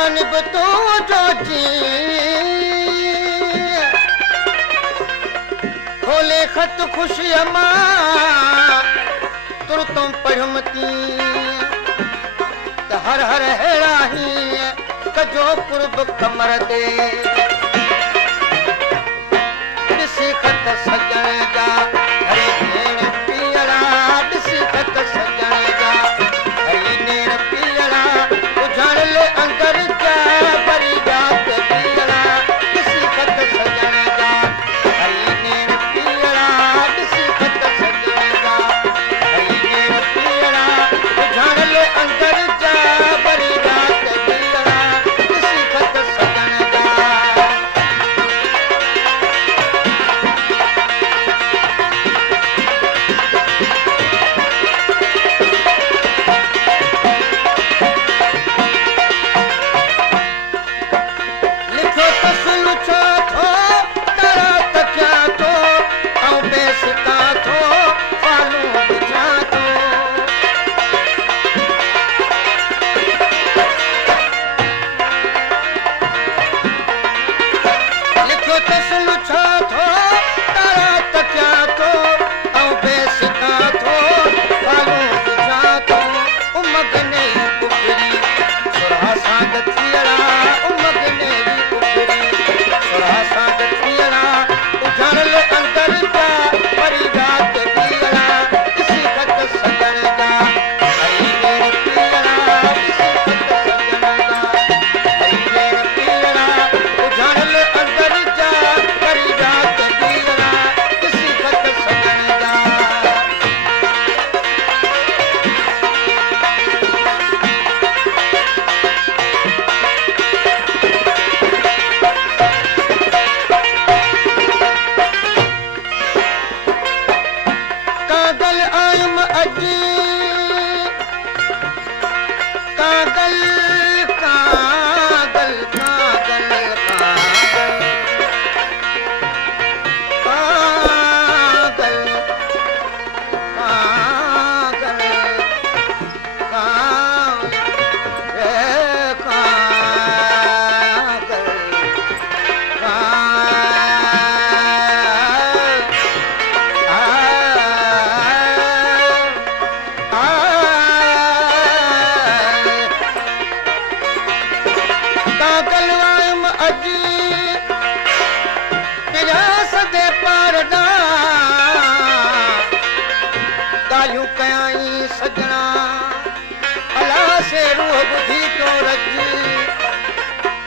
जानिब तो जो जी खोले खत खुशी अमा तुर तुम पढ़मती त हर हर हेड़ा ही कजो कुर्ब कमर दे ॾिसी खत सजण जा हरी नेण पीअड़ा ॾिसी खत सजण जा हरी नेण पीअड़ा उझण ले अंदर जा भरी रात पीअड़ा ॾिसी खत सजण जा हरी नेण पीअड़ा ॾिसी खत सजण जा हरी नेण पीअड़ा उझण ले अंदर जा भरी रात पीअड़ा ॾिसी खत सजण जा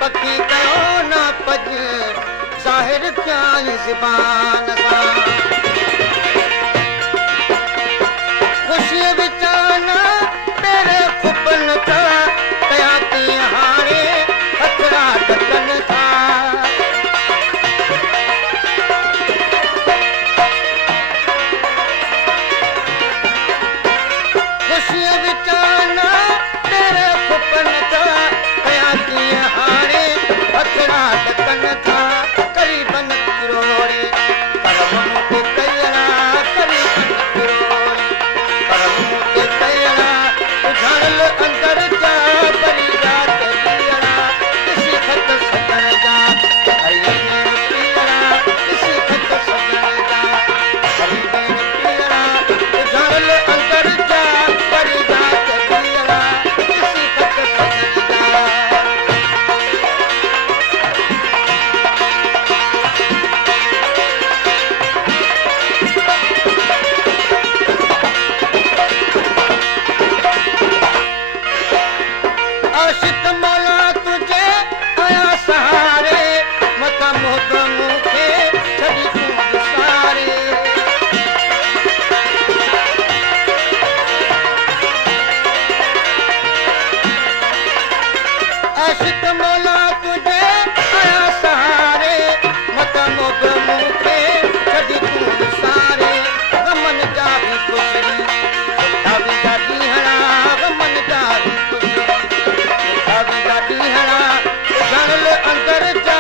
पकी कयो न पज ज़ाहिर कयाई ज़बान सां ख़ुशीअ विचाना तेरे खुबन था कया थी हाणे हथड़ा ढकनि था ख़ुशीअ विचाना तेरे खुबन था कया थी हाणे हथड़ा ढकनि था करीबन किरोड़ी पर मूं ते कयड़ा करीबन किरोड़ी पर मूं ते कयड़ा उझाड़ल अंदर जा भरी रात पीअड़ा ॾिसी खत सजण जा हरी नेण पीअड़ा ॾिसी खत सजण जा हरी नेण पीअड़ा उझाड़ल अंदर जा भरी रात पीअड़ा ॾिसी खत सजण जा आशिक मौला तुझे आया सहारे मता मोहब्बत मूंखे छॾी तूं विसारे आशिक मौला तुझे आया सहारे मता मोहब्बत मूंखे छॾी तूं विसारे गमन जा बि खुशरी ॾाढी ॾाढी हणा गमन जा बि खुशरी ॾाढी ॾाढी हणा उझाड़ल अंदर जा